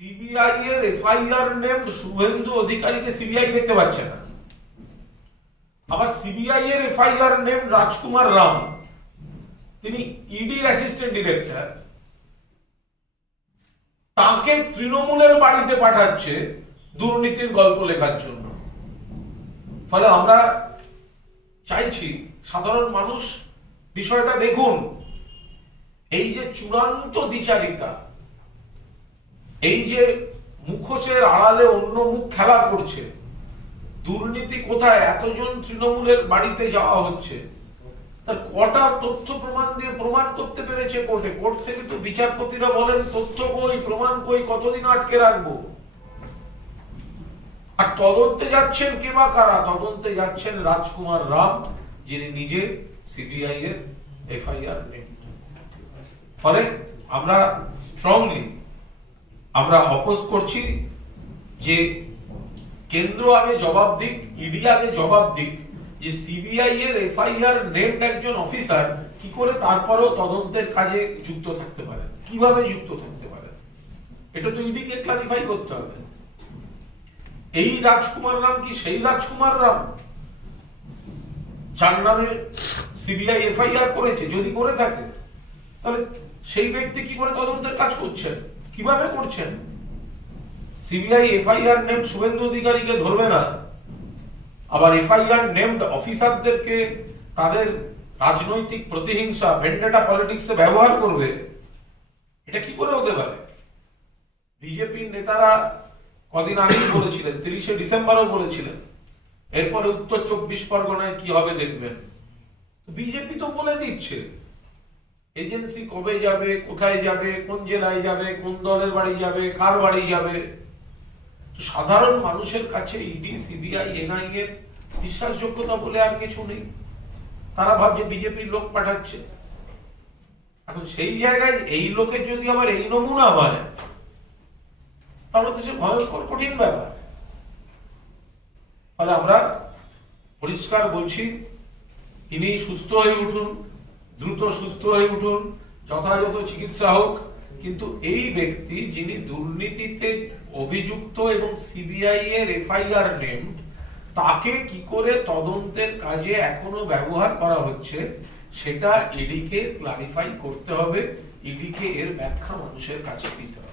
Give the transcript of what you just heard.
CBI এর FIR name Suvendu অধিকারীকে CBI দেখতে পাচ্ছে না। আবার সিবিআই এর এফআইআর নেম রাজকুমার রাম, তিনি ইডির অ্যাসিস্ট্যান্ট ডিরেক্টর, তাকে তৃণমূলের বাড়িতে পাঠাচ্ছে দুর্নীতির গল্প লেখার জন্য। ফলে আমরা চাইছি সাধারণ মানুষ বিষয়টা দেখুন, এই যে চূড়ান্ত দ্বিচারিতা, এই যে মুখোশের আড়ালে অন্য মুখ খেলা করছে, দুর্নীতি কোথায়, এতজন তৃণমূলের বাড়িতে যাওয়া হচ্ছে, তার কটা তথ্য প্রমাণ দিয়ে প্রমাণ করতে পেরেছে কোর্টে? কোর্ট থেকে তো বিচারপতিরা বলেন তথ্য কই, প্রমাণ কই, কতদিন আটকে রাখবো? আর তদন্তে যাচ্ছেন কে বা কারা? তদন্তে যাচ্ছেন রাজকুমার রাম, যিনি নিজে সিবিআই এর এফআইআর নেম। ফলে আমরা স্ট্রংলি আমরা অপোজ করছি যে কেন্দ্র আগে জবাব দিক, ইডি আগে জবাব দিক যে সিবিআই এর এফআইআর নেমড একজন অফিসার কি করে তারপরেও তদন্তের কাজে যুক্ত থাকতে পারেন, কিভাবে যুক্ত থাকতে পারেন, এটা তো ইডি কে ক্লারিফাই করতে হবে। এই রাজকুমার রাম কি সেই রাজকুমার রাম যার নামে সিবিআই এফআইআর করেছে? যদি করে থাকে তাহলে সেই ব্যক্তি কি করে তদন্তের কাজ করছেন, কিভাবে করছেন? সিবিআই এফআইআর নেমড শুভেন্দু অধিকারীকে ধরবে না, আবার এফআইআর নেমড অফিসারদেরকে তাদের রাজনৈতিক প্রতিহিংসা, ভেন্ডেটা পলিটিক্সে ব্যবহার করবে, এটা কি করে হতে পারে? বিজেপির নেতারা কদিন আগেই বলেছিলেন, 30শে ডিসেম্বরও বলেছিলেন, এরপরে উত্তর 24 পরগনায় কি হবে দেখবেন। বিজেপি তো বলে দিচ্ছে এজেন্সি কবে যাবে, কোথায় যাবে, কোন জেলায় যাবে, কোন দলের বাড়ি যাবে, কার বাড়ি যাবে। সাধারণ মানুষের কাছে ইডি, সিবিআই, এনআইএ এর বিশ্বাসযোগ্যতা বলে আর কিছু নেই। তারা ভাবছে বিজেপির লোক পাঠাচ্ছে। এখন সেই জায়গায় এই লোকের যদি আবার এই নমুনা হয়, তাহলে তো সে ভয়ঙ্কর কঠিন ব্যাপার। ফলে আমরা পরিষ্কার বলছি, ইনি সুস্থ হয়ে উঠুন, দ্রুত সুস্থ হয়ে উঠুন, যথাযথ চিকিৎসা হোক, কিন্তু এই ব্যক্তি যিনি দুর্নীতিতে অভিযুক্ত এবং সিবিআই এর এফআইআর নেমড, তাকে কি করে তদন্তের কাজে এখনো ব্যবহার করা হচ্ছে সেটা ইডি কে ক্লারিফাই করতে হবে, ইডি কে এর ব্যাখ্যা মানুষের কাছে দিতে হবে।